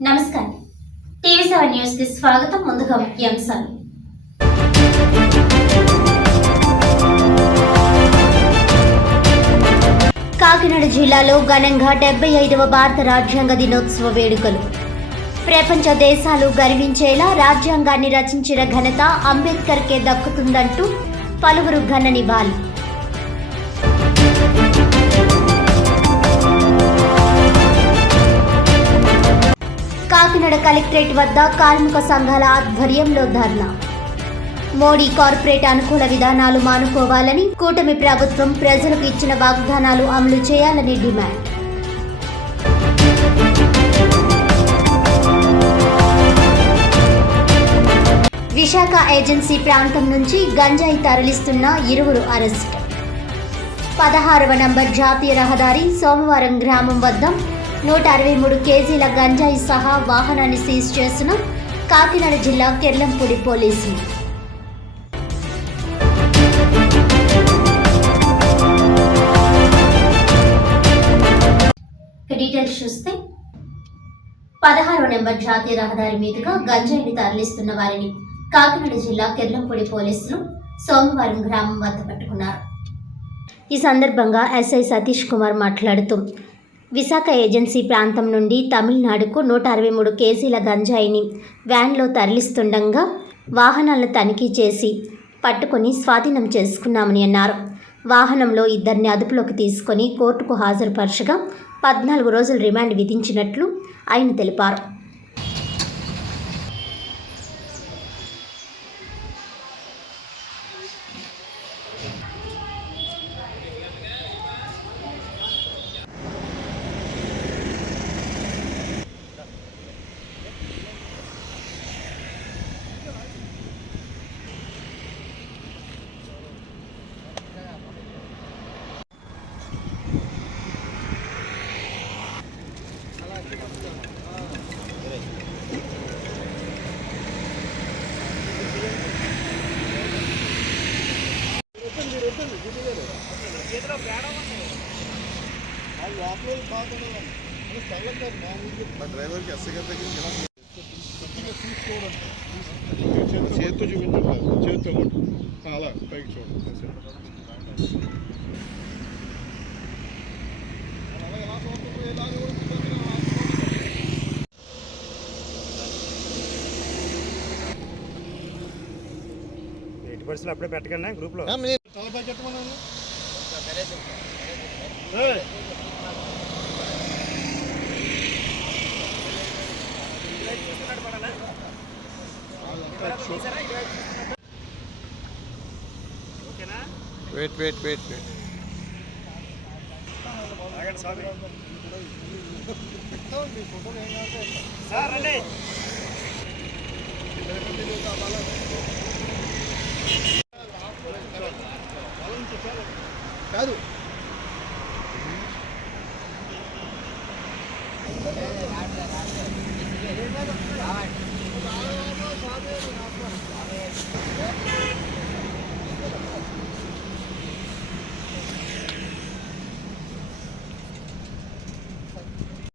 నమస్కారం. టీవీ7 న్యూస్ కి స్వాగతం. ముందుగా ముఖ్యాంశాలు. కాకినాడ జిల్లాలో ఘనంగా 75వ భారత రాజ్యాంగ దినోత్సవ వేడుకలు. ప్రపంచ దేశాలు గర్వించేలా రాజ్యాంగాన్ని రచించిన ఘనత అంబేద్కర్కే దక్కుతుందంటూ పలువురు ఘన నివాళి. కాకినాడ కలెక్టరేట్ వద్ద కార్మిక సంఘాల ఆధ్వర్యంలో ధర్నా. మోడీ కార్పొరేట్ అనుకూల విధానాలు మానుకోవాలని, కూటమి ప్రభుత్వం ప్రజలకు ఇచ్చిన వాగ్దానాలు అమలు చేయాలని డిమాండ్. విశాఖ ఏజెన్సీ ప్రాంతం నుంచి గంజాయి తరలిస్తున్న 20 అరెస్ట్. 16వ నంబర్ జాతీయ రహదారి సోమవారం గ్రామం వద్ద 163 కేజీల గంజాయి సహా వాహనాన్ని సీజ్ చేసిన కాకినాడ జిల్లా కెర్లంపూడి పోలీసులు. డీటెయిల్స్ చూస్తే 16వ నెంబర్ జాతీయ రహదారి మీదుగా గంజాయిని తరలిస్తున్న వారిని కాకినాడ జిల్లా కెర్లంపూడి పోలీసులు సోమవారం గ్రామం వద్ద పట్టుకున్నారు. ఈ సందర్భంగా ఎస్ఐ సతీష్ కుమార్ మాట్లాడుతూ, విశాఖ ఏజెన్సీ ప్రాంతం నుండి తమిళనాడుకు 163 కేజీల గంజాయిని వ్యాన్లో తరలిస్తుండగా వాహనాలను తనిఖీ చేసి పట్టుకొని స్వాధీనం చేసుకున్నామని అన్నారు. వాహనంలో 2 అదుపులోకి తీసుకొని కోర్టుకు హాజరుపరచగా 14 రోజులు రిమాండ్ విధించినట్లు ఆయన తెలిపారు. డ్రైవర్ కి ఎస్ఐ గారి దగ్గర చేతితో చూపించండి, చేతితో అలా పైకి చూడండి. ఎయిటీ పర్సెంట్ అప్పుడే పెట్టకన్నా గ్రూప్లో తలపై చెప్పమన్నాను. Wait wait wait wait sir రండి.